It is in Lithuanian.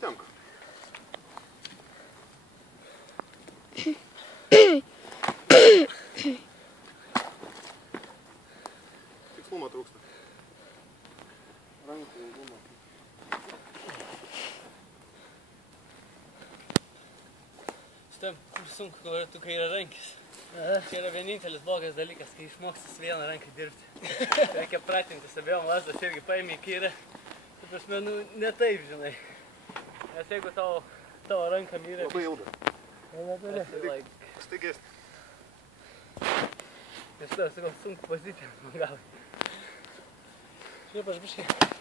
Tempk. Tikslumo trūksta. Rankų ilgumo. Šitam sunku, tu kairiarankis. Čia yra vienintelis blogas dalykas, kai išmoksis vieną ranką dirbti. Reikia pratintis abiejom lazdas irgi paimi į kairę. Tu prasme, nu, ne taip, žinai. Nes jeigu tavo ranka myrė... Labai ilga. Staigesnė. Nes tas sunku pozicija, man galai. Šiaip aš biškai